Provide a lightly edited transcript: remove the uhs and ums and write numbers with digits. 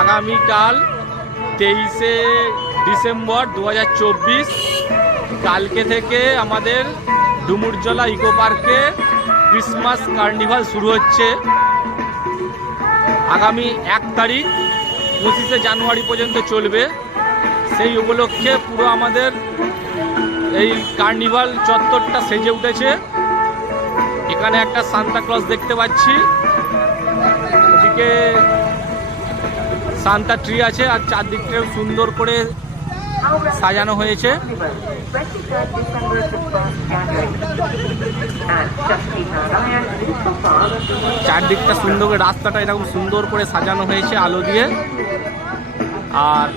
আগামীকাল 23শে ডিসেম্বর 2024 কালকে থেকে আমাদের ডুমুরজলা ইকো পার্কে ক্রিসমাস কার্নিভাল শুরু হচ্ছে। আগামী 1 তারিখ 25শে জানুয়ারি পর্যন্ত চলবে। সেই উপলক্ষে পুরো আমাদের এই কার্নিভাল চত্বরটা সেজে উঠেছে। এখানে একটা সান্তা ক্লজ দেখতে পাচ্ছি, ওদিকে সান্তা ট্রি আছে, আর চারদিকটাও সুন্দর করে সাজানো হয়েছে। চারদিকটা সুন্দর করে, রাস্তাটা এরকম সুন্দর করে সাজানো হয়েছে আলো দিয়ে। আর